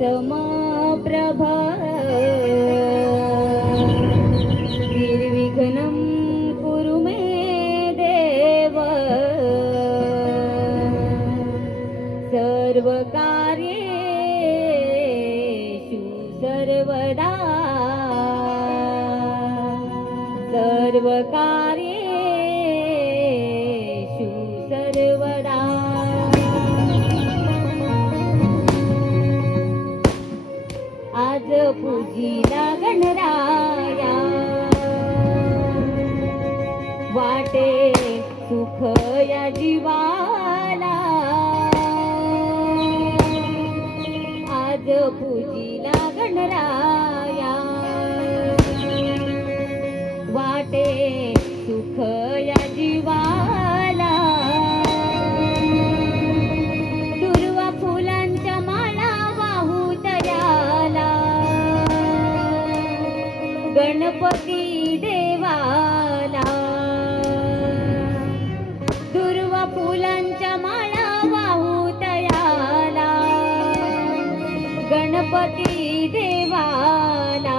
समप्रभ निर्विघ्नं कुरु मे देव सर्वकार्येषु सर्वदा सर्वकार्येषु सर्वदा आज पूजिला गणराया वाटे सुख या जीवाला आज पूजिला गणराया वाटे सुख या जीवाला दुर्वा फुलांच्या माळा वाहू तयाला गणपती देवाला दुर्वा फुलांच्या माळा वाहू तयाला गणपती देवाला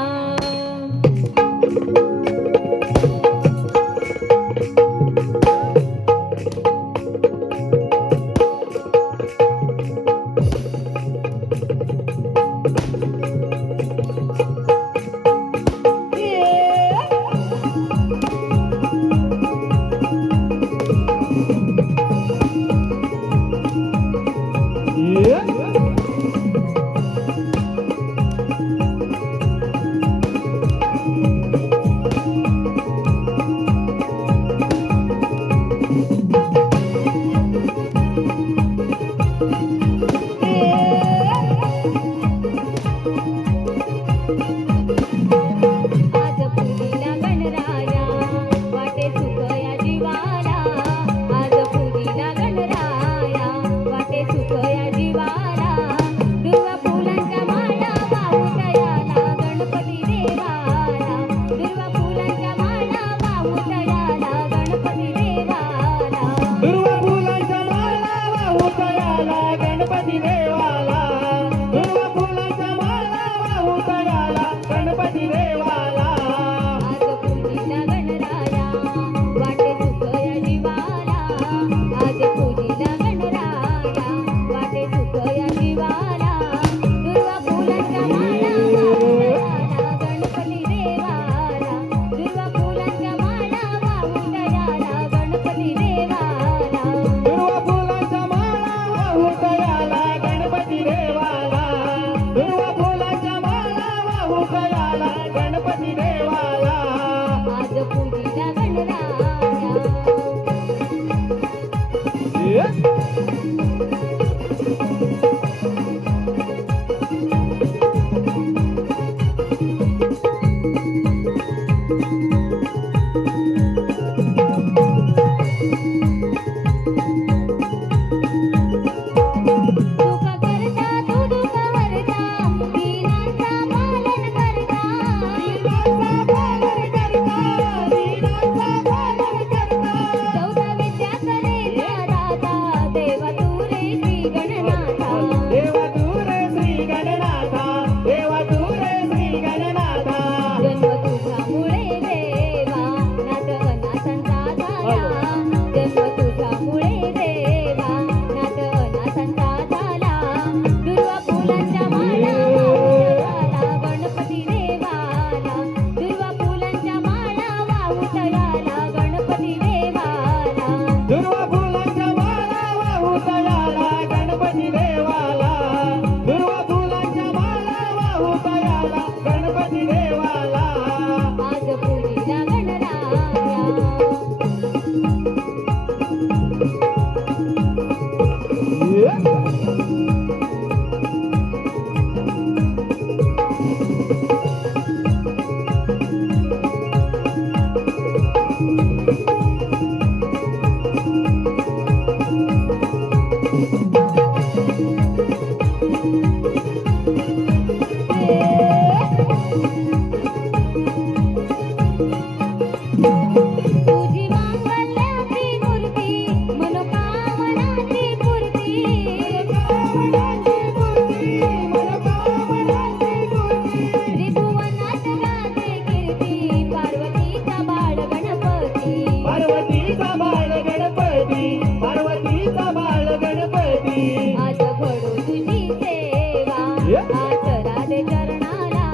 आसरा दे चरणाला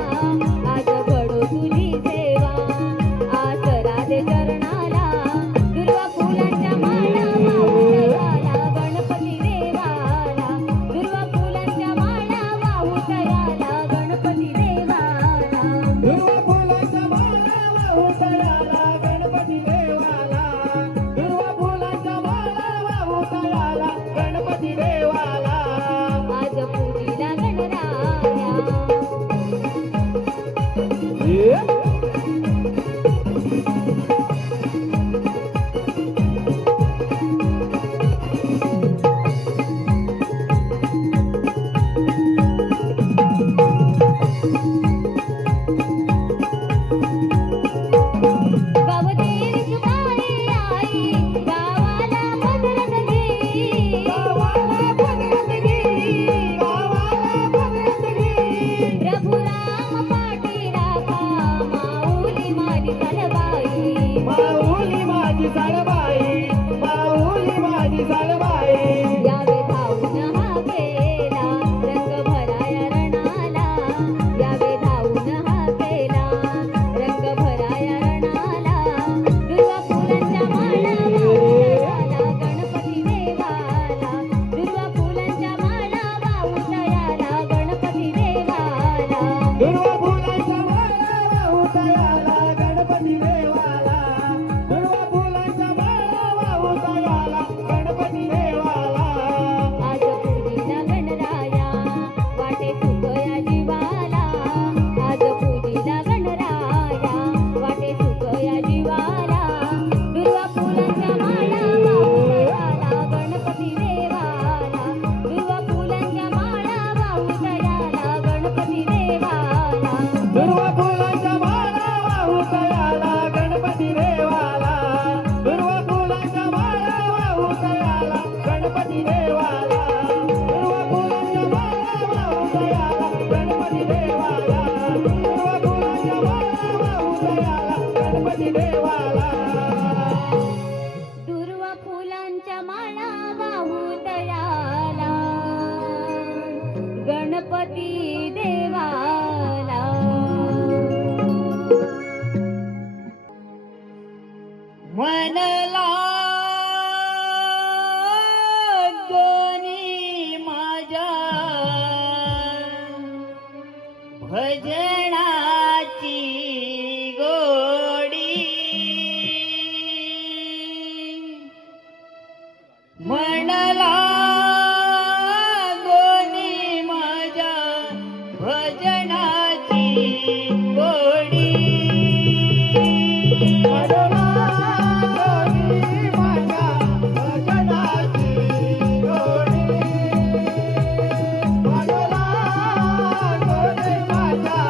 आज घडो तुझी सेवा आसरा दे चरणाला दुर्वा फुलांच्या माळा वाहूतयाला गणपती देवाला दुर्वा फुलांच्या माळा वाहूतयाला गणपती देवाला दुर्वा फुलांच्या माळा वाहूतयाला गणपती देवाला दुर्वा फुलांच्या माळा वाहूतयाला गणपती देवाला आज पूजीला गणराया गावदेवीची बाई आई गावाला पदरात गेली गावाला पदरात गेली गावाला पदरात गेली रघुराम पाटी राखा माऊली माझी चालबाई माऊली माझी साळबाई माऊली माझी साळबाई यावे धावून हा केला रंग भराया रणाला यावे धावून हा केला रंग भराया रणाला दुर्वा फुलांच्या माळा वाहूतयाला गणपती देवाला दुर्वा फुलांच्या माळा वाहूतयाला गणपती देवाला दुर्वा फुलांच्या माळा वाहूतयाला गणपती देवाला दुर्वा फुलांच्या माळा वाहूतयाला गणपती देवाला आज पूजीला गणराया वाटे सुखया जीवाला आज पूजीला गणराया वाटे सुखया जीवाला दुर्वा फुलांच्या माळा वाहूतयाला गणपती देवाला दुर्वा फुलांच्या माळा वाहूतयाला गणपती देवाला दुर्वा फुलांच्या माळा वाहूतयाला गणपती देवाला दुर्वा फुलांच्या माळा वाहूतयाला गणपती देवाला दुर्वा फुलांच्या माळा वाहूतयाला गणपती देवाला दुर्वा फुलांच्या माळा वाहूतयाला गणपती देवाला दुर्वा फुलांच्या माळा वाहूतयाला गणपती देवाला मनला गोनी माझ्या भजनाची गोडी मनला गोनी माझ्या भजनाची गोडी मनला गोनी माझ्या भजनाची गोडी मनला गोनी माझ्या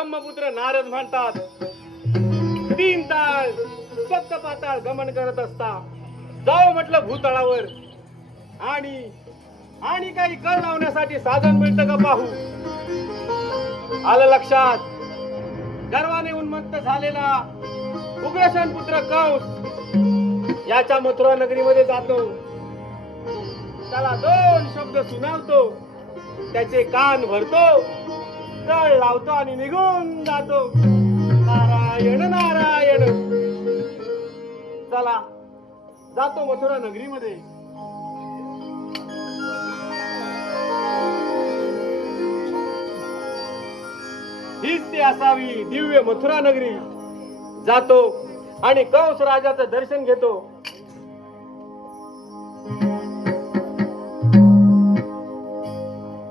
ब्रह्मपुत्र नारद म्हणतात, 3 ताळ सप्तपाताळ गमन करत असता जाऊ म्हटलं भूतळावर आणि काही कळ लावण्यासाठी साधन मिळतं का पाहू. आलं लक्षात. गर्वाने उन्मत्त झालेला उग्रसेन पुत्र कंस याच्या मथुरा नगरीमध्ये जातो. त्याला 2 शब्द सुनावतो, त्याचे कान भरतो, कळ लावतो आणि निघून जातो. नारायण नारायण. चला जातो मथुरा नगरीमध्ये. हीच ती असावी दिव्य मथुरा नगरी. जातो आणि कंस राजाचं दर्शन घेतो.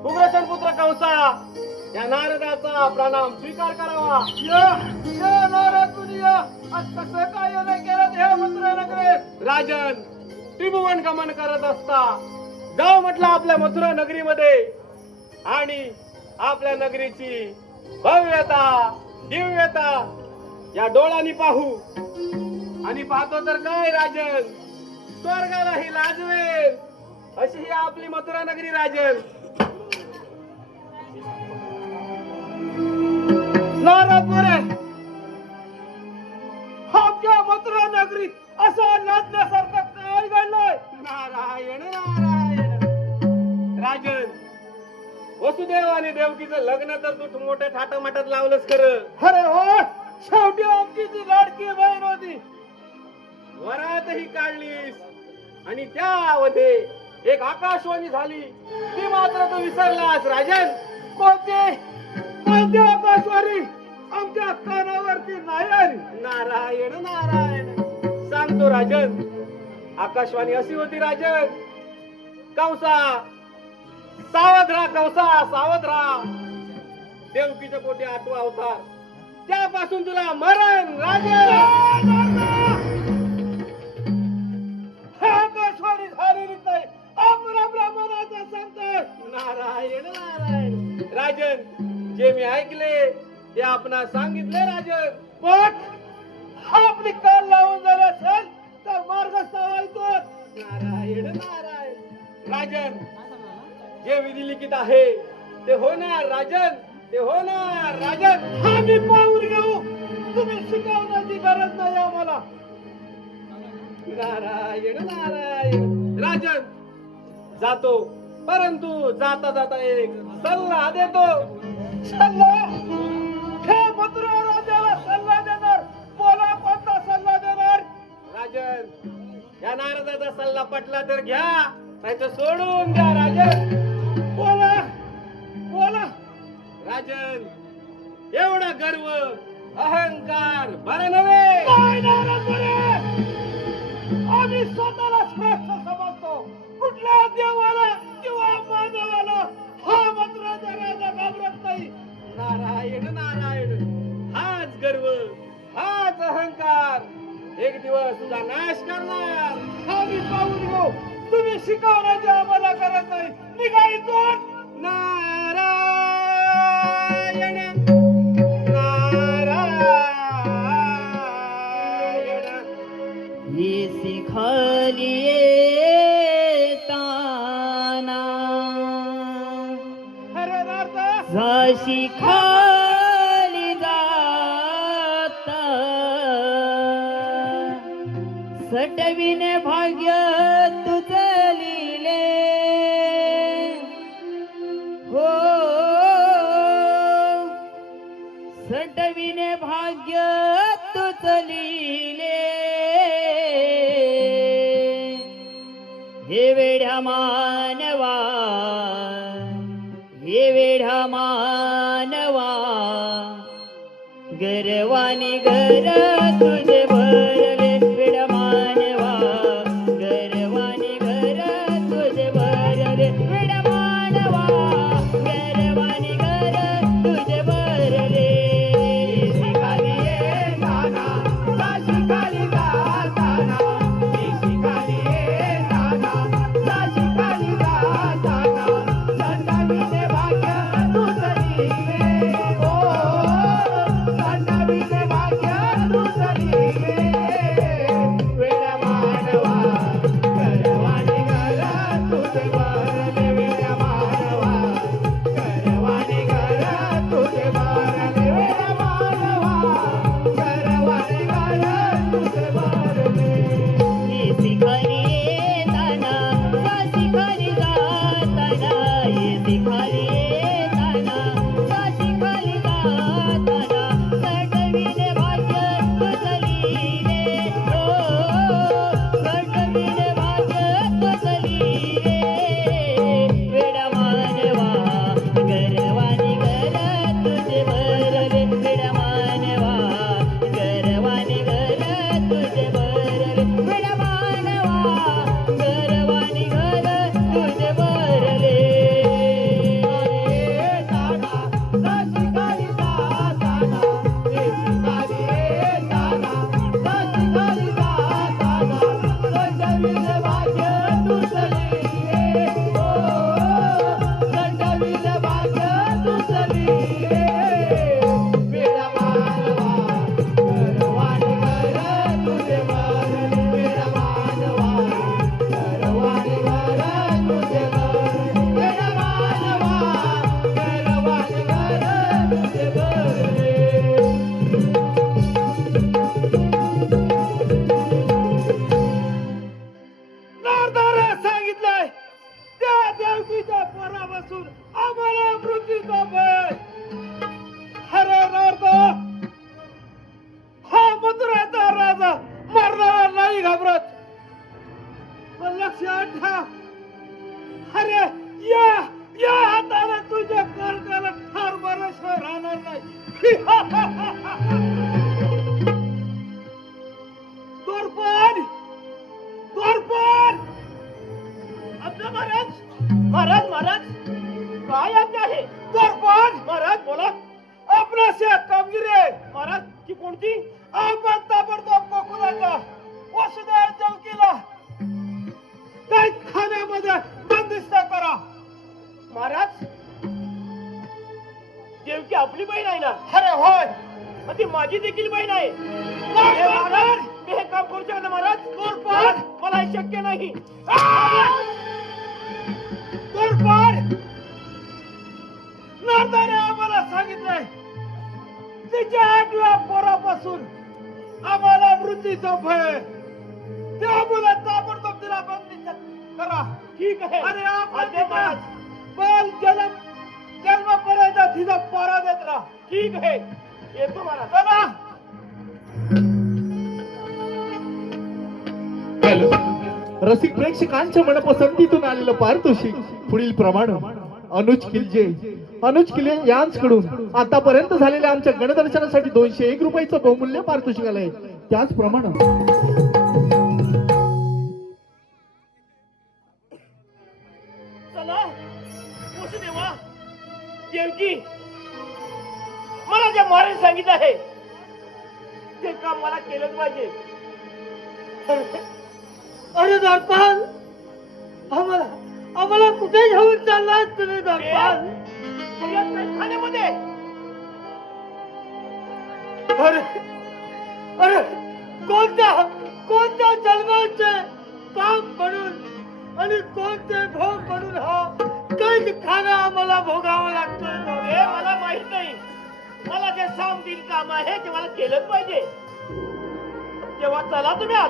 उग्रसेन पुत्र कंसा, या नारदाचा प्रणाम स्वीकार करावा. नारद तुझ्या आज कसं काय नाही केलं ह्या मथुरा नगरीत. राजन, त्रिभुवन गमन करत असता जाऊ म्हटलं आपल्या मथुरा नगरीमध्ये आणि आपल्या नगरीची भव्यता दिव्यता या डोळ्यांनी पाहू. आणि पाहतो तर काय राजन, स्वर्गालाही लाजवेल अशी ही आपली मथुरा नगरी राजन. नारद बरे, आमच्या मथुरा नगरीत असं लाजण्यासारखं काय घडलंय. नारायण नारायण. राजन, वसुदेव आणि देवकीचं लग्न तर तू मोठ्या थाटामाटात लावलंच खरं. अरे हो, शेवटी आमची ती लाडकी बहीण होती, वरातही काढलीस आणि त्यामध्ये एक आकाशवाणी झाली, ती मात्र तू विसरलास राजन. कोणती आकाशवाणी आमच्या कानावरती नाही आली. नारायण नारायण. सांगतो राजन. आकाशवाणी अशी होती राजन, कंसा सावध राहा, कंसा सावध राहा. देवकीच्या पोटी 8वा अवतार, त्यापासून तुला मरण राजन. आकाशवाणी झालेली नाही, आपण आपल्या मनाचा सांगतोय. नारायण नारायण. राजन, जे मी ऐकले ते आपणा सांगितले राजन. पण आपली कान लावून झाले असेल तर मार्ग सावायतो. नारायण नारायण. राजन, जे विधी लिखित आहे ते होणार राजन, ते होणार राजन. आम्ही पाहून घेऊ, तुम्ही शिकवण्याची गरज नाही आम्हाला. नारायण नारायण. राजन जातो, परंतु जाता जाता एक सल्ला देतो. सल्ला? हे मथुरा राजाला सल्ला देणार, बोला कोणता सल्ला देणार. राजन, या नारदाचा सल्ला पटला तर घ्या, नाही तर सोडून द्या राजन. बोला बोला. राजन, एवढा गर्व अहंकार बरं नव्हे. काय नारद बरे, आम्ही स्वतःला श्रेष्ठ समजतो. कुठल्या देवाला किंवा मानवाला हा मथुराचा राजा घाबरत नाही. नारायण नारायण. हाच गर्व, हाच अहंकार एक दिवस तुझा नाश करणार. आम्ही पाहून घेऊ, तुम्ही शिकवण्याची आम्हाला गरज नाही. निघायचो. नारायण नारायण. ये सिखालिए ताना अरे राधा, झाशी खाली जाता सटविने भाग्य तुझलिले हो सटविने भाग्य तुझलिले हे वेड्या मानवा हे वेड्या मानवा गर्वानी घर तुझे भरले वेड्या मानवा गर्वानी घर तुझे भरले वेड्या मानवा गर्वानी घर तुझे भरले शिकाली ये नाना, सा शिकाली जाताना. शिकाली ये नाना, सा शिकाली जाताना. संतानीने भाग्य तुझलिले. ओ देवकीच्या पोरापासून आम्हाला मृत्यूचा भय. अरे नारद, हा मथुरेचा राजा मरणारा नाही घाबरत. पण लक्षात ठेव, अरे या हाताने तुझ्या कर्काला ठार मारल्याशिवाय राहणार नाही. तोरपण तोरपण. आपलं महाराज महाराज काय आज्ञा आहे? तोरपण महाराज बोला. आपणास या कामगिरी आहे. महाराज ती कोणती? आपण ताबडतोब गोकुळाला वसुदेव देवकीला काही खाण्यामध्ये बंदिस्त करा. महाराज देवकी आपली बहीण आहे ना? अरे होय. मग ती माझी देखील बहीण आहे. नाही, महाराज मी हे काम करू शकत नाही महाराज. तोरपण मला हे शक्य नाही. तोरपण नारदाने आम्हाला सांगितलंय तिच्या 8व्या पोरापासून आम्हाला मृत्यूचा भय. त्या मुला ताबडतोब तिला बंदिस्त करा. ठीक आहे. आणि आपण आज्ञा महाराज. बाल जन्मपर्यंत तिचा पारा देत राहा. ठीक आहे येतो महाराज. चला. रसिक प्रेक्षकांच्या मनपसंतीतून आलेलं पारितोषिक पुढील प्रमाणे अनुज किल्ले यांच्याकडून आतापर्यंत झालेल्या आमच्या गणदर्शनासाठी 201 रुपयाचं बहुमूल्य पारितोषिक आलंय. त्याचप्रमाणे चला वसुदेवा देवकी मला जे महाराज सांगितलं आहे ते काम मला केलंच पाहिजे. अरे दर्पण, आम्हाला कुठे घेऊन चाललाय तुम्ही दर्पण? खाण्यामध्ये अरे कोणत्या जन्माचे पाप म्हणून आणि कोणते भोग म्हणून हा काही खाणं आम्हाला भोगावं लागतं. हे मला माहित नाही. मला जे सांगतील काम आहे ते मला केलंच पाहिजे. तेव्हा चला तुम्ही आत.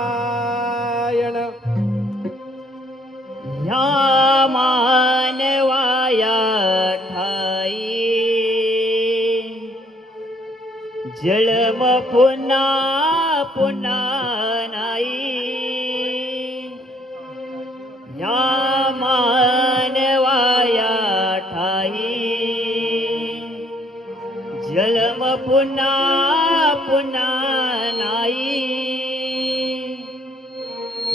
नारायण या मानवाया ठाई जळम पुन्हा पुन्हा नाही. या मानवाया ठाई जळम पुन्हा पुन्हा नाही.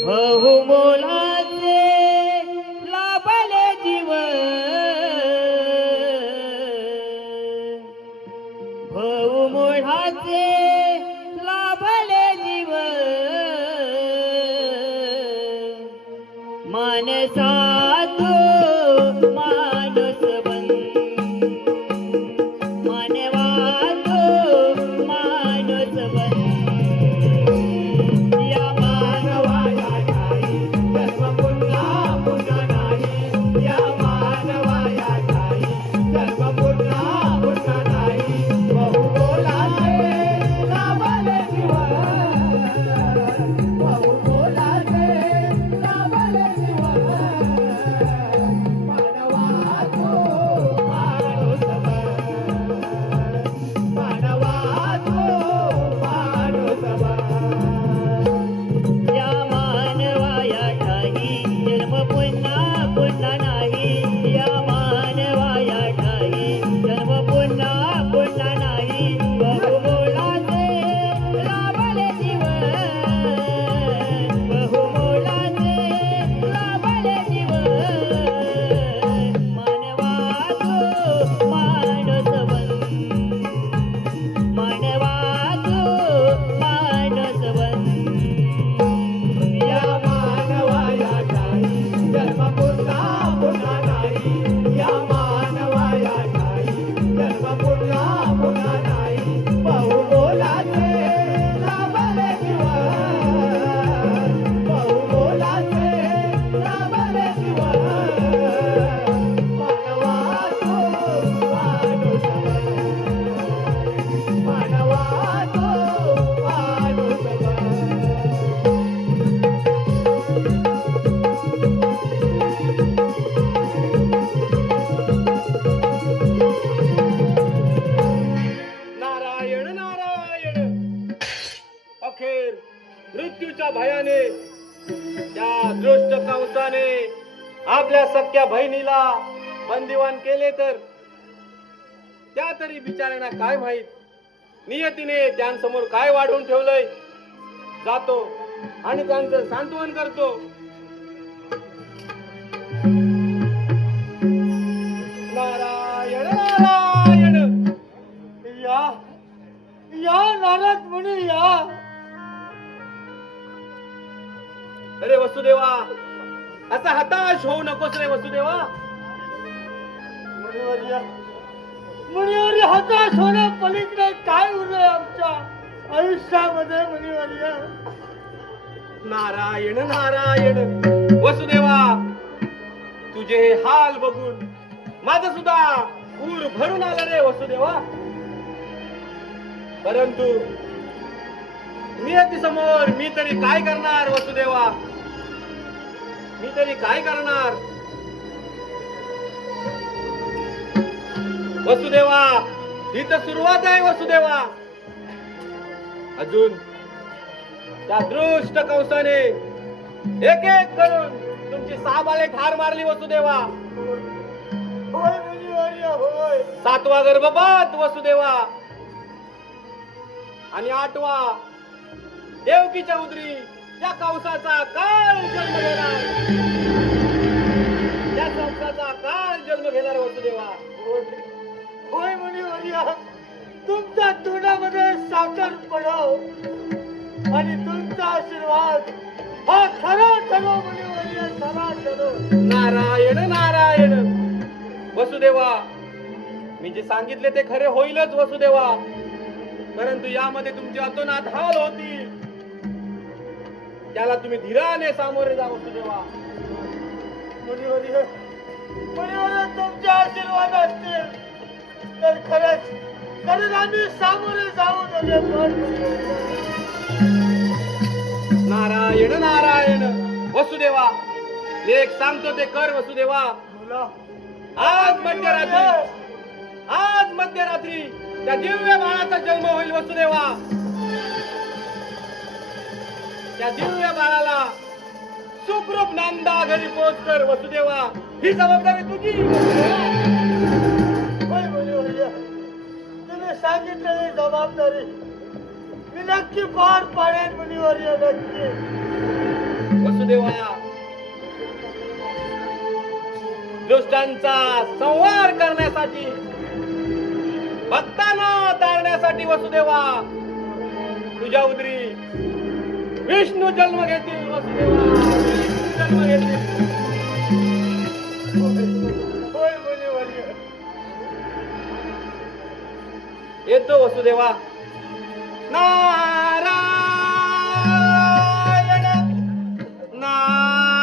बहुमोलाचे लाभले जीव बहुमोलाचे लाभले जीव मानसा तो मानस बन मानवा तो मानस बन. या मानवाया ठाई जन्म पुन्हा पुन्हा नाही. या मानवाया ठाई जन्म पुन्हा पुन्हा नाही. बहुमोलाचे लाभले जीव बहुमोलाचे लाभले जीव दुष्ट कंसाने आपल्या सख्या बहिणीला बंदिवान केले तर त्या तरी बिचाऱ्यांना काय माहित नियतीने त्यांसमोर काय वाढवून ठेवलंय. जातो आणि त्यांचं सांत्वन करतो. नारायण नारायण. या या नारद मुनी या. अरे वसुदेवा, असा हताश होऊ नकोस रे वसुदेवा. मुनिवर्य मुनिवर्य हताश होण्या पलीकडे काय उरलंय आमच्या आयुष्यामध्ये मुनिवर्य. नारायण नारायण. वसुदेवा, तुझे हे हाल बघून माझं सुद्धा ऊर भरून आलं रे वसुदेवा. परंतु नियती समोर मी तरी काय करणार वसुदेवा, मी तरी काय करणार. वसुदेवा, ही तर सुरुवात आहे वसुदेवा. अजून त्या दृष्ट कंसाने एक एक करून तुमची 6 बाळे ठार मारली वसुदेवा. होय मुनिवर्य होय. 7वा गर्भपात वसुदेवा. आणि 8वा देवकीच्या उदरी त्या कंसाचा काळ जन्म घेणार. त्या कंसाचा काळ जन्म घेणार वसुदेवा. होय मुनिवर्य. तुमच्या तोंडामध्ये साखर पडाव आणि तुमचा आशीर्वाद हा खरा ठरो मुनिवर्य, खरा ठरो. नारायण नारायण. वसुदेवा, मी जे सांगितले ते खरे होईलच वसुदेवा. परंतु यामध्ये तुमचे अतोनात हाल होतील. त्याला तुम्ही धीराने सामोरे जा वसुदेवा. मुनिवर्य मुनिवर्य, तुमचे आशीर्वाद असतील तर खरंच खरंच आम्ही सामोरे जाऊ नये. नारायण नारायण. वसुदेवा, एक सांगतो ते कर वसुदेवा. आज मध्यरात्री त्या दिव्य बाळाचा जन्म होईल वसुदेवा. त्या दिव्य बाळाला सुखरूप नांदा घरी पोच कर वसुदेवा. ही जबाबदारी तुझी. होय मुनिवर्य, तुम्ही सांगितलेली जबाबदारी मी नक्की पार पाडेन मुनिवर्य, नक्की. वसुदेवा, दुष्टांचा संहार करण्यासाठी भक्तांना तारण्यासाठी वसुदेवा तुझ्या उदरी विष्णू जन्म घेतील वसुदेवा. विष्णू जन्म घेतील. होय मुनिवर्य. येतो वसुदेवा. नारायण नारायण.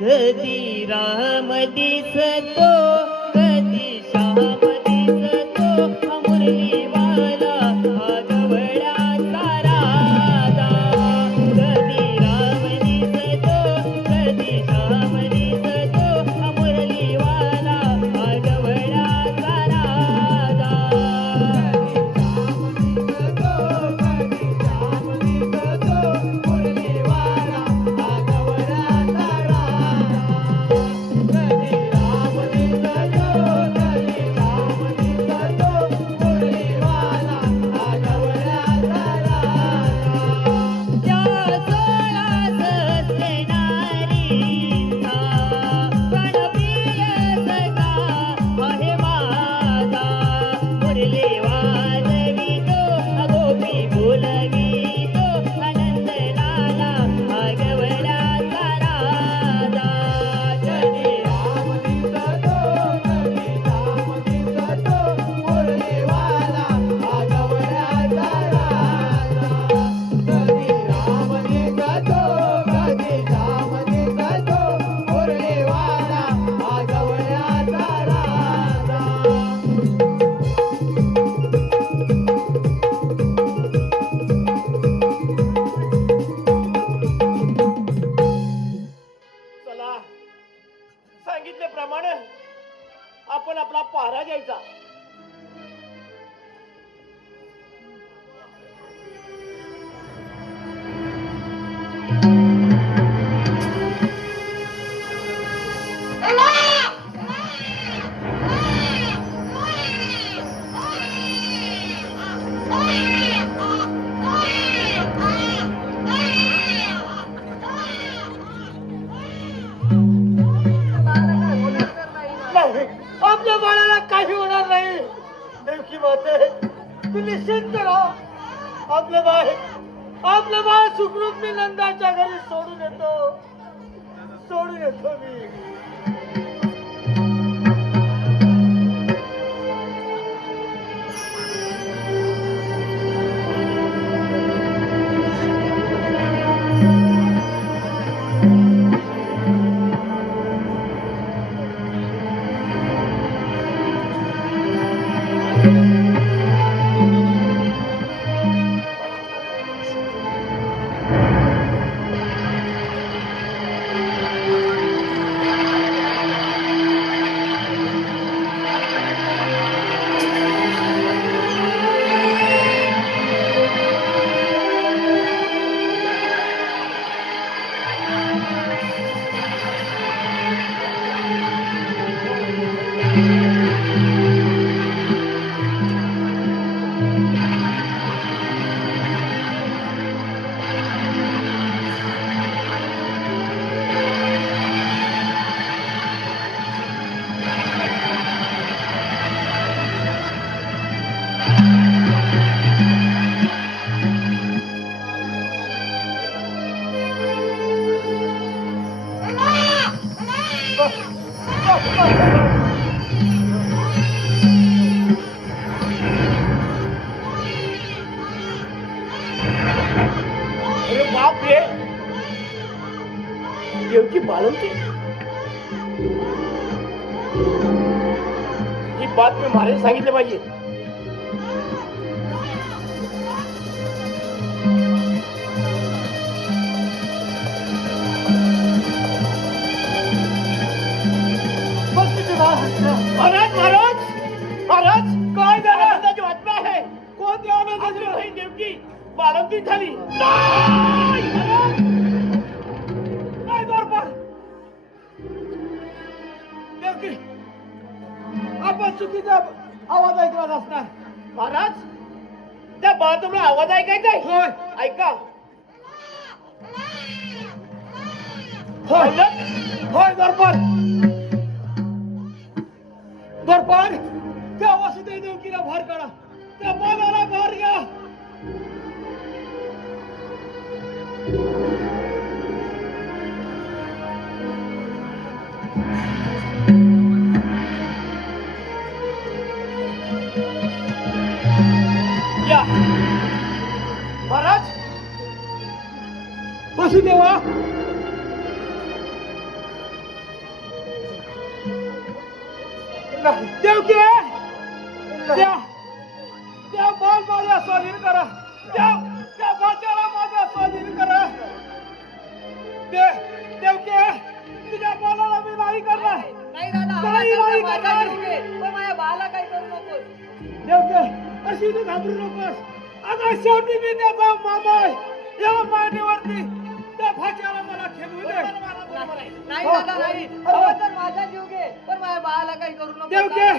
कधी राम दिसतो कधी श्याम दिसतो मुरलीवाला हा गवळाचा राजा. कधी राम दिसतो कधी श्याम दिसतो मुरलीवाला हा गवळाचा राजा. कधी राम नाही, आपल्या बाळाला काही होणार नाही. देवकी माते, तू निश्चिंत राहा. आपलं बाळ सुखरूप मी नंदाच्या घरी सोडून येतो मी. अरे बाप रे, देवकी बाळवते. ही बात मी मारे सांगितलं पाहिजे. महाराज काय झालं? आनंदाची बातमी आहे. कोणती आनंदाची बातमी? देवकी बाळवती झाली. नाही, महाराज. नाही, बरोबर. देवकी, आपण चुकीचा आवाज ऐकला असणार. महाराज, त्या बाळाचा आवाज ऐकायचा आहे? होय. ऐका. होय होय, बरोबर. बरोबर. त्या वसुदेव देवकीला बाहेर काढा. त्या बाळाला बाहेर घ्या. या महाराज. वसुदेवा, देवकी, त्या बाळ माझ्या स्वाधीन करा. त्या बाच्याला माझ्या स्वाधीन करा. देवकी, तुझ्या बाळाला मी नाही करणार. नाही दादा, काही नाही माझा करणार. जीव घे, पण माझ्या बाळाला काही करू नकोस. देवकी, अशी तू घाबरू नकोस. आता शेवटी मी त्याचा मामा आहे. या मानेवरती त्या भाच्याला मला खेळू दे. नाही दादा, नाही. हवं तर माझा जीव घे, पण माझ्या बाळाला काही करू नको. देवके,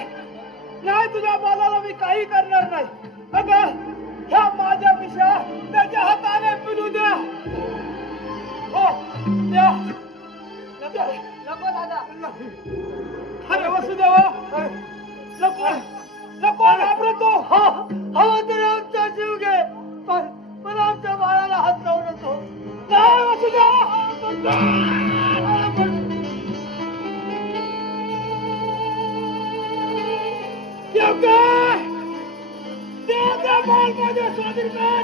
नाही, तुझ्या बाळाला मी काही करणार नाही. अगं, ह्या माझ्या विषया त्याच्या हाताने पिलू द्या. हो, द्या. नको दादा. अरे वसुदेवा, नको नको घाबरू तू. हवं तरी आमचा जीव घे, पण आमच्या बाळाला हात लावू नको. नाही वसुदेवा. देवके, बाळ माझ्या स्वाधीन कर.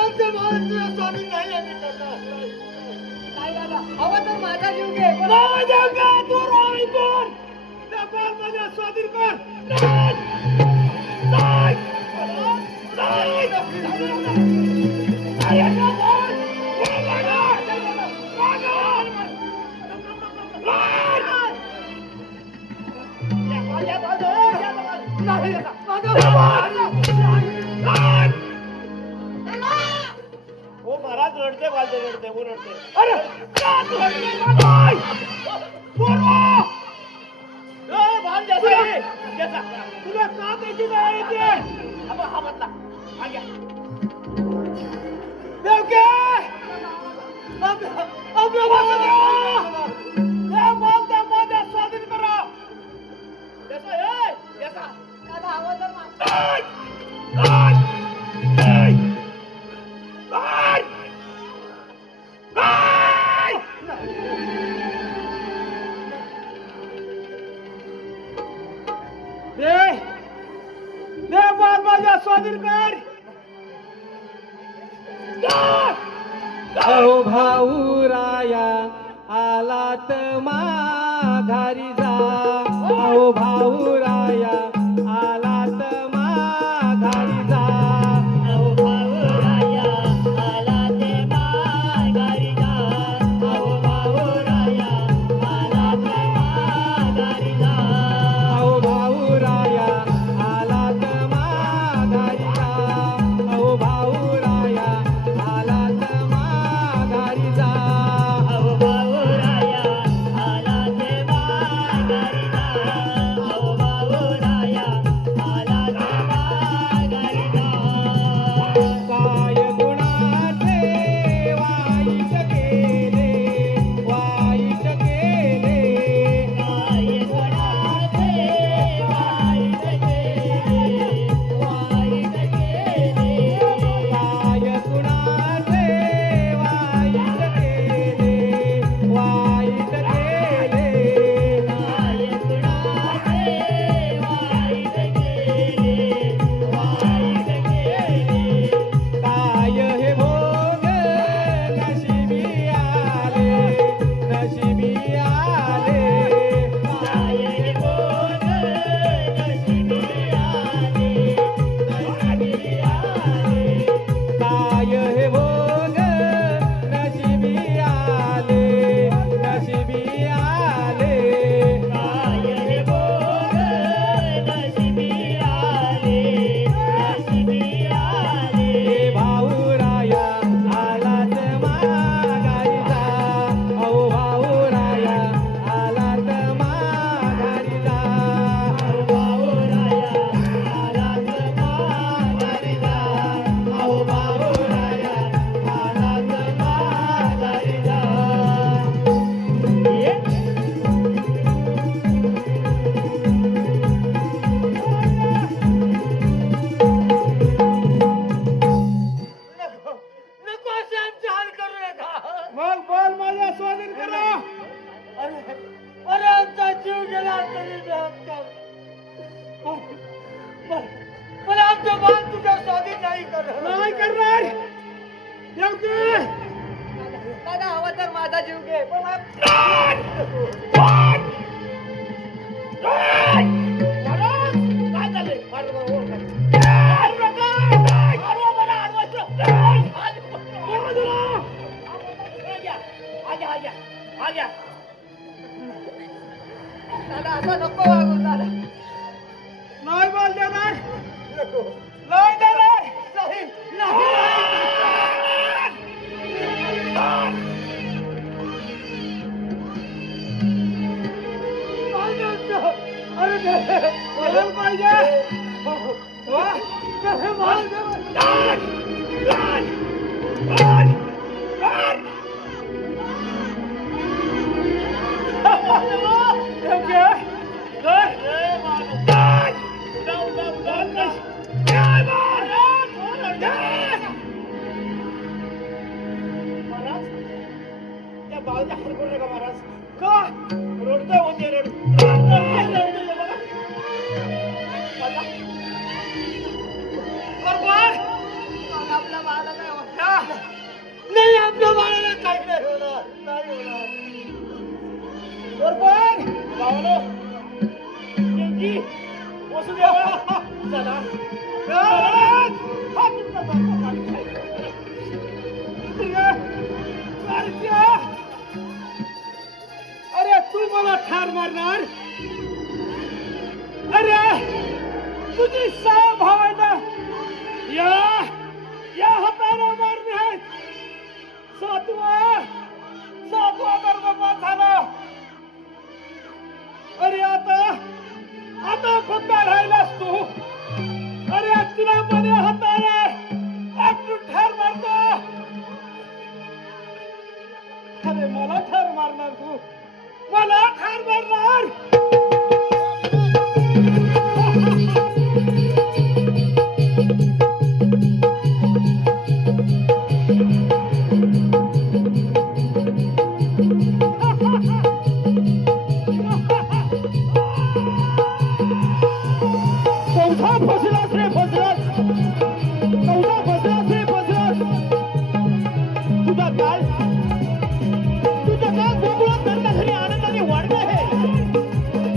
आमच्या बाळ तुझ्या स्वाधीन नाही आम्ही करणार. नाही दादा, हवं तर माझा जीव घे, पण नाही देवके, तू राही कर. त्या बाळ माझ्या स्वाधीन कर. नाही, नाही, नाही, नाही, चालते रडते उरडते अरे का तू हटली माझा? पोरवा! भान द्यायचा आहे. द्यायचा. तुला का त्याची काय येते? हा बदला हा घ्या देवके! आपल्या वासुदेवा! त्या मालत्या माझ्या स्वाधीन करा! द्यायचा ए, द्यायचा. दादा हवं तर मा- आय! आय! आय! आय! आय! दे दे माल माझ्या स्वाधीन कर! अहो भाऊ राया आलात माघारी जा अहो भाऊ राया आलात माघारी जा अहो भाऊराया आला ते माघारी जा. अहो भाऊराया आला ते माघारी जा. अहो भाऊ राया आलात माघारी जा अहो भाऊ राया आलात माघारी जा अहो भाऊराया आला ते माघारी जा. अहो भाऊराया आला ते माघारी जा. काय गुणाचे वाईट केले वाईट केले काय गुणाचे वाईट केले, वाईट केले. काय गुणाचे वाईट केले वाईट केले काय गुणाचे वाईट केले, वाईट केले. काय हे भोग नशिबी आले नशिबी आले काय हे भोग नशिबी आले, नशिबी आले. काय हे भोग नशिबी आले नशिबी आले काय हे भोग नशिबी आले, नशिबी आले. हे भाऊ राया आलात माघारी जा अहो भाऊ राया आलात माघारी जा भाऊराया आलात माघारी जा. अहो भाऊराया आलात माघारी जा. नको असे आमचे हाल करू नका. मग बोल माझ्या स्वाधीन करा. अरे अरे आमचा जीव गेला तरी पण आमचं बाल तुझ्या स्वाधीन नाही करत. नाही करणार. देवकी! दादा हवं तर माझा जीव घे पण काय झालंय मारू नका, ओळख नका. आडवा मला, हा घ्या हा घ्या हा घ्या हा घ्या दादा असं नको वागू दादा. नाही बोल देणार. नाही देणार. नाही अरे बोलायला पाहिजे. वा, हे माल त्या बाळाच्या हात करू नका महाराज का? रडतोय होते बरोबर. आपल्या बाळाला काय होत नाही आपल्या बाळाला काही नाही होणार. नाही होणार. बरोबर. बावलो देवकी वसुदेवा चला महाराज! हा तुमचा बाळा काय अरे तू मला ठार मारणार. अरे तुझी 6 भावंड या हाताने मारली आहेत. 6 सातवा गर्भपात झाला. अरे आता फक्त राहिलास तू. अरे तुला मध्ये हाताने आपली ठार मारतो. अरे मला ठार मारणार तू. मला ठार मारणार. फसलास रे फसलास. कौसा फसलास रे फसलास. तुझा काय गोकुळात नंद घरी आनंदाने वाढत आहे.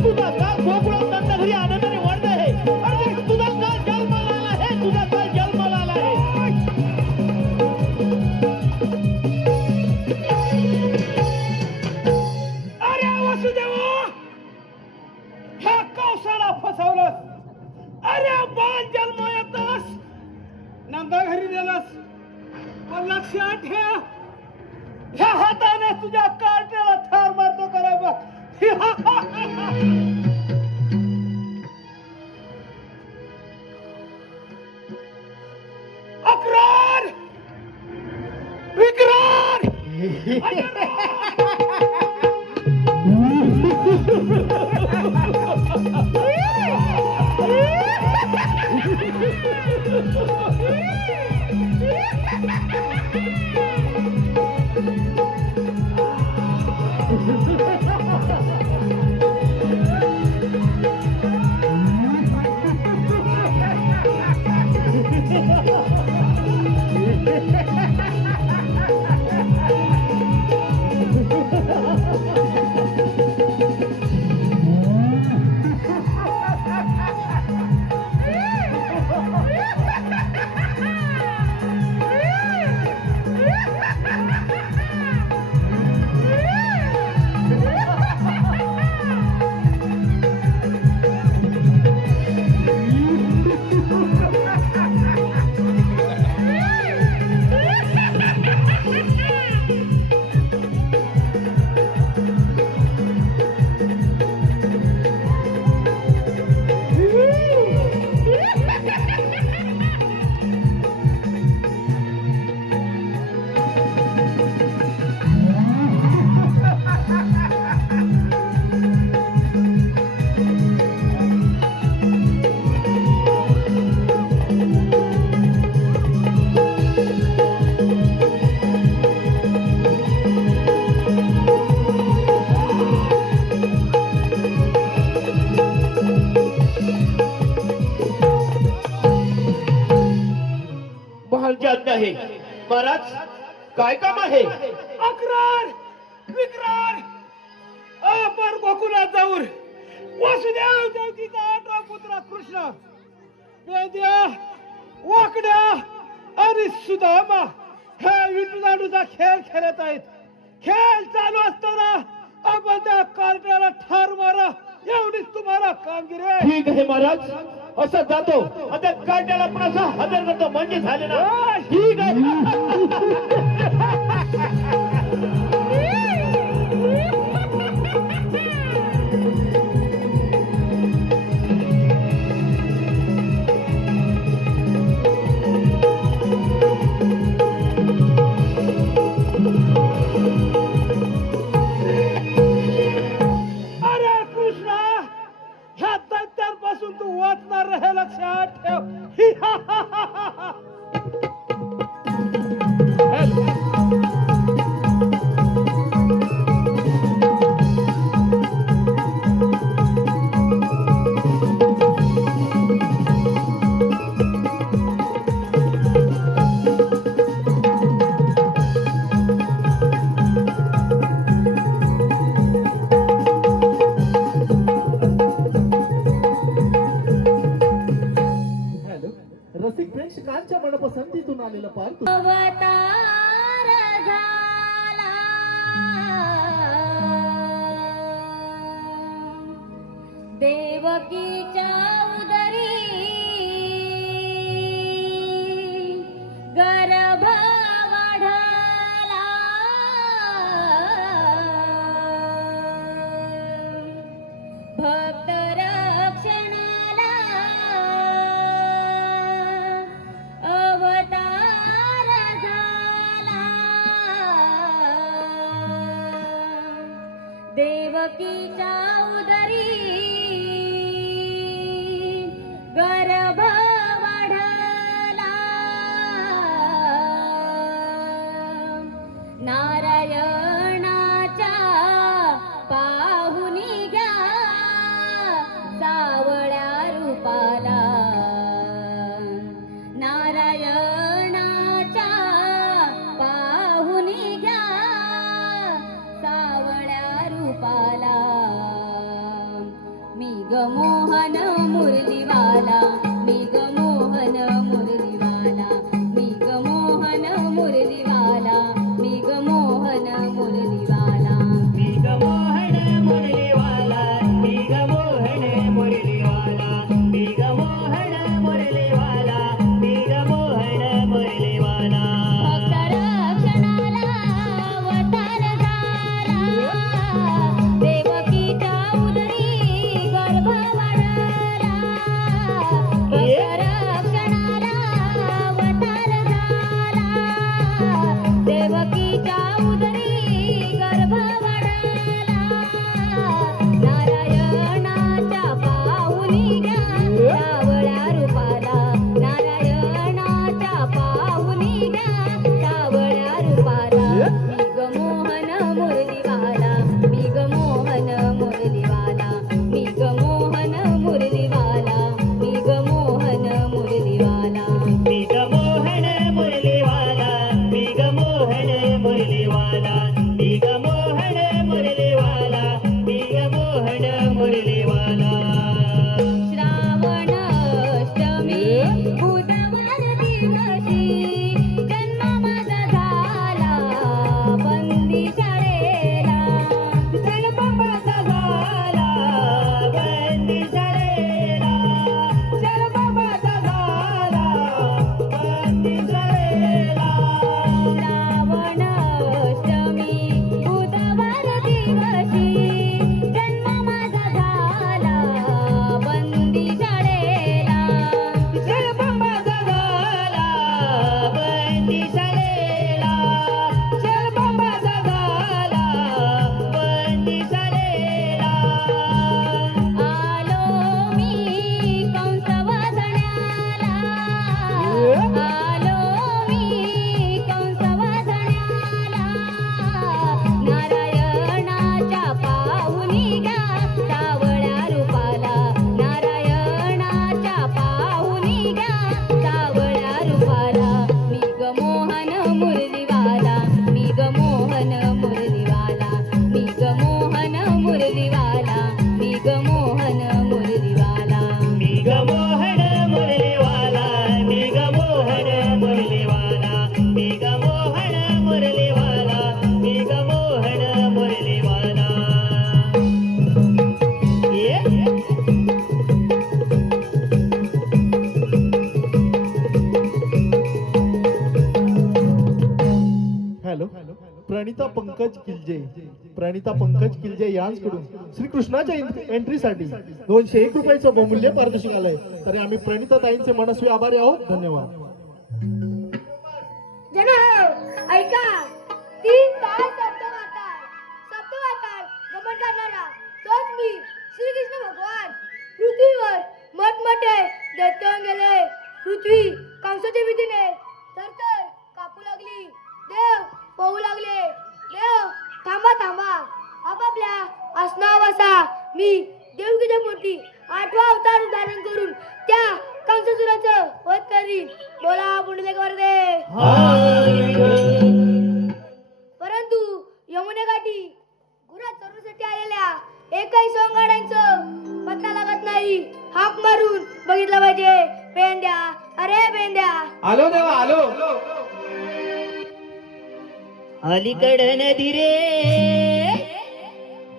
तुझा काय गोकुळात नंद घरी आनंदाने वाढत आहे. अरे तुझा काय जन्माला आला आहे. तुझा काय जन्माला आला आहे. अरे वसुदेवा ह्या कौसाला फसवलं. अरे बाळ जन्म येतास नंदा घरी नेलास. पण लक्षात ठेव ह्या हाताने तुझ्या कार्ट्याला ठार मारतो करा बघ. अक्रार विक्रार. आहे. महाराज काय काम आहे? अक्रार विक्रार आपण गोकुळात जाऊन वसुदेव देवकीचा 8 पुत्र कृष्ण वेद्या वाकड्या आणि सुदामा हे विठुराणूचा खेळ खेळत आहेत. खेळ चालू असताना आपण त्या कार्ट्याला ठार मारा एवढीच तुम्हाला कामगिरी आहे. ठीक आहे महाराज, असं जातो आता कार्ट्याला पण असं हजर करतो म्हणजे झाले ना. ठीक आहे. तू वाचणार हे लक्षात ठेव. रसिक प्रेक्षकांच्या मनपसंतीतून आलेलं पार अवतार झाला देवकीच्या उदरी गर्भ वाढला देवकीच्या उदरी गर्भ वाढला नारायणाच्या पाहुनी घ्या सावळ्या रूपाला नारायणाच्या पाहुनी घ्या सावळ्या रूपाला मी ग मोहन मुरलीवाला मी ग मोहन मुरलीवाला मी ग मोहन मुरलीवाला मी ग मोहन मुरलीवाला मी ग मोहन मुरलीवाला मी ग मोहन मुरलीवाला मी ग मोहन मुरलीवाला मी ग मोहन मुरलीवाला भक्त रक्षणाला अवतार झाला देवकीच्या उदरी गर्भ वाढला भक्त रक्षणाला अवतार झाला देवकीच्या उदरी गर्भ वाढला नारायणाच्या पाहुनी घ्या सावळ्या रूपाला नारायणाच्या पाहुनी घ्या सावळ्या रूपाला मी ग मोहन मुरलीवाला मी ग मोहन मुरलीवाला मी ग मोहन मुरलीवाला मी ग मोहन मुरलीवाला मी ग मोहन मुरलीवाला मी ग मोहन मुरलीवाला मी ग मोहन मुरलीवाला मी ग मोहन मुरलीवाला श्रावण अष्टमी बुधवार दिवशी जन्म माझा झाला बंदी शाळेला जन्म माझा झाला बंदी शाळेला जन्म माझा झाला बंदी शाळेला श्रावण अष्टमी बुधवार दिवशी जन्म माझा झाला बंदी शाळेला जन्म माझा झाला बंदी शाळेला जन्म माझा झाला बंदी शाळेला आलो मी कंस वाजण्याला आलो मी कंस वाजण्याला नारायणाच्या पाहुनी घ्या सावळ्या रूपाला नारायणाच्या पाहुनी घ्या सावळ्या रूपाला मी ग मोहन मुरलीवाला मी ग मोहन मुरलीवाला मी ग मोहन मुरलीवाला मी ग मोहन मुरलीवाला मी ग मोहन मुरलीवाला मी ग मोहन मुरलीवाला मी ग मोहन मुरलीवाला मी ग मोहन मुरलीवाला ये हॅलो प्रणिता पंकज किल्जे यांकडून श्रीकृष्णाच्या एंट्रीसाठी 201 रुपयाचं बहुमूल्य पारितोषिक आलंय तरी आम्ही प्रणिता ताईंचे मनस्वी आभारी आहोत धन्यवाद जन ऐका 3 तास सप्तमाताल गमन करणारा तोच मी श्रीकृष्ण भगवान पृथ्वीवर मोठमोठे दैत्य गेले पृथ्वी कंसाच्या भीतीने तर कापू लागली देव पळू लागले देव थांबा आपापल्या आसनावर बसा मी देवकीच्या मूर्ती 8वा अवतार धारण करून त्या कंससुराचं वध करीन बोला पुंडलिक वरदे परंतु यमुनेकाठी गुरा चरण्यासाठी आलेल्या एकही सोंगाड्यांचं पत्ता लागत नाही हाक मारून बघितलं पाहिजे पेंद्या अरे पेंद्या आलो देवा आलो अलीकड नदी रे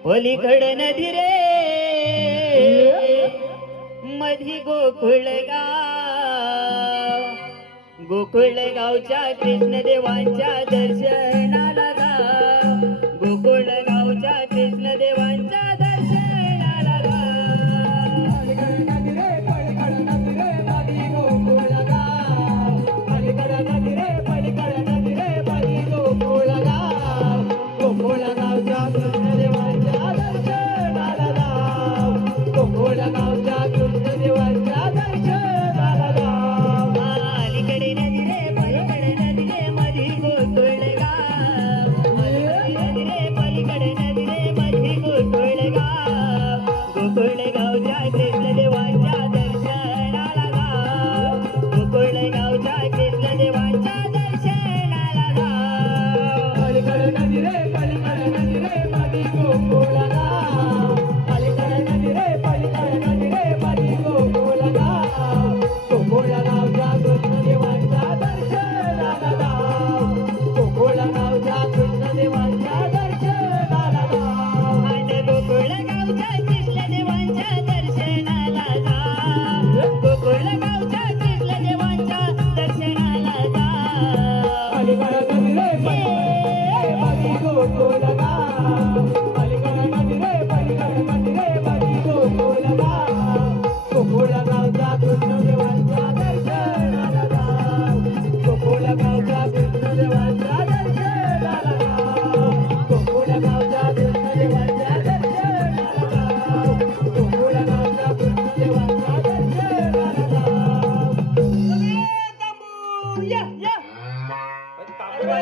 पलीकड नदी रे मधी गोकुळ गावच्या कृष्णदेवांच्या दर्शनाला जा गोकुळ गावच्या कृष्णदेवांच्या दर्शनाला जा अलीकड नदी रे पलीकड नदी रे मधी गोकुळ गाव अलीकड नदी रे पलीकड नदी रे मधी गोकुळ गावच्या कृष्णदेवांच्या दर्शनाला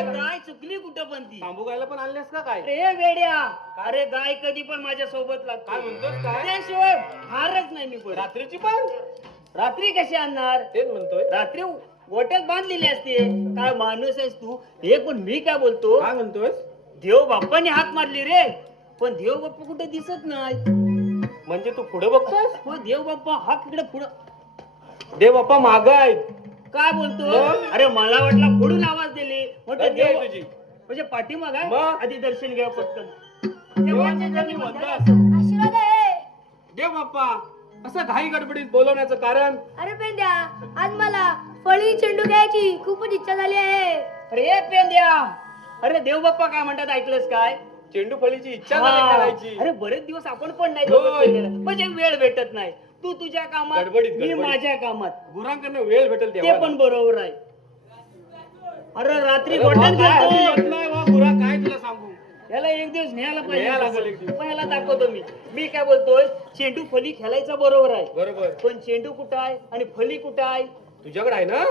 गाय चुकली कुठं पण ती तांबू गायला पण आणलेस का काय अरे वेड्या अरे गाय कधी पण माझ्या सोबत काय लागते म्हणतोस काय त्याशिवाय हारच नाही मी पण रात्रीची पण रात्री कशी आणणार तेच म्हणतोय रात्री गोट्यात बांधलेली असते काय माणूस आहेस तू हे पण मी काय बोलतो काय म्हणतोय देव बाप्पाने हात मारली रे पण देव बाप्पा कुठे दिसत नाही म्हणजे तू पुढे बघतोस हो देव बाप्पा हा तिकडे पुढं देव बाप्पा माग आहेत काय बोलतो मग? अरे मला वाटलं पुढून आवाज दिली म्हटलं धन्य आहे देव तुझी. म्हणजे पाठीमाग आहे मग? आधी दर्शन घ्या पटकन देवाचे जणी म्हणतात आशीर्वाद आहे. देव बाप्पा असं घाई गडबडीत बोलवण्याचं कारण अरे पेंद्या आज मला फळी चेंडू घ्यायची खूपच इच्छा झाली आहे. अरे पेंद्या अरे देव बाप्पा काय म्हणतात ऐकलंस काय चेंडू फळीची इच्छा झाली हा. करायची अरे बरेच दिवस आपण पण नाही होय. दोघं फिरलेलं. म्हणजे वेळ भेटत नाही तू तुझ्या कामात गडबडीत, मी गडबडीत. माझ्या कामात गुरांकडनं वेळ भेटेल ते तेव्हा पण बरोबर आहे अरे रात्री अरे गोट्यात वा, काय गेलतो. येत नाही वा, गुरा काय तुला सांगू याला एक दिवस न्यायला न्यायला लागेल पाहिजे एक दिवस. पण याला दाखवतो मी काय बोलतोय चेंडू फली खेळायचा बरोबर आहे बरोबर पण चेंडू कुठं आहे आणि फली कुठं आहे तुझ्याकडे आहे ना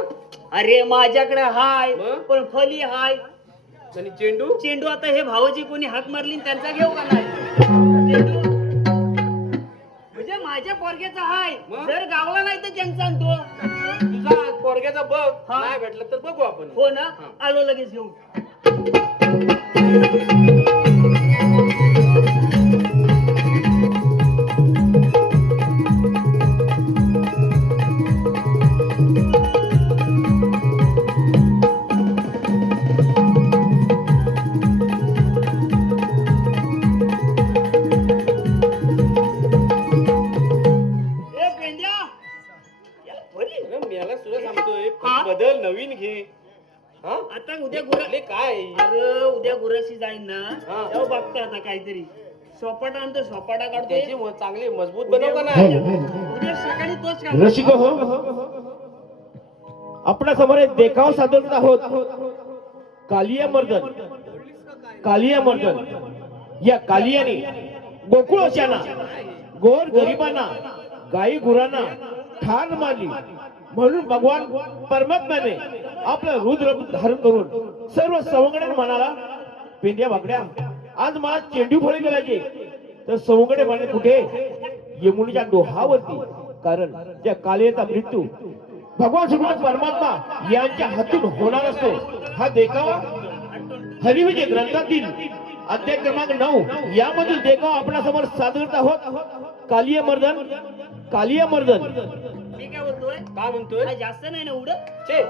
अरे माझ्याकडे हाय मग? पण फली हाय आणि चेंडू चेंडू आता हे भाऊजी कोणी हाक मारली आणि त्यांचा घेऊ का नाही चेंडू म्हणजे माझ्या पोरग्याचा हाय मग? जर गावला नाही तर त्यांचा आणतो तुझा पोरग्याचा बघ हा. नाही भेटलं तर बघू आपण हो ना आलो लगेच घेऊन ए पेंड्या याला फली. अरे, मी याला सुद्धा सांगतोय हा? बदल नवीन घे हा आता उद्या गुरा कुठले काय अरे उद्या गुराशी जाईन ना हा. तेव्हा बघता आता काहीतरी सोपाटा आणतो सोपाटा काढते त्याची चांगली मजबूत बनव का नाही उद्या सकाळी तोच काम रसिक हो आपल्या समोर एक देखाव सादर आहोत कालिया मर्दन कालिया मर्दन या कालियाने गोकुळशांना गोर गरिबांना गाई गुरांना ठाण मारली म्हणून भगवान परमात्म्याने आपलं रुद्र धारण करून सर्व सवंगड्या म्हणाला पेंड्या बाकड्या आज मला चेंडू फळे करायचे तर सवंगडे म्हणे कुठे यमुनेच्या डोहावरती कारण त्या कालियाचा मृत्यू भगवान श्रीकृष्ण परमात्मा यांच्या हातून होणार असतो हा देखावा हरिविजय ग्रंथातील अध्याय क्रमांक 9 यामधील देखावा आपल्यासमोर सादर करत आहोत कालिया मर्दन मी काय बोलतोय काय म्हणतोय काय जास्त नाही ना उडत चे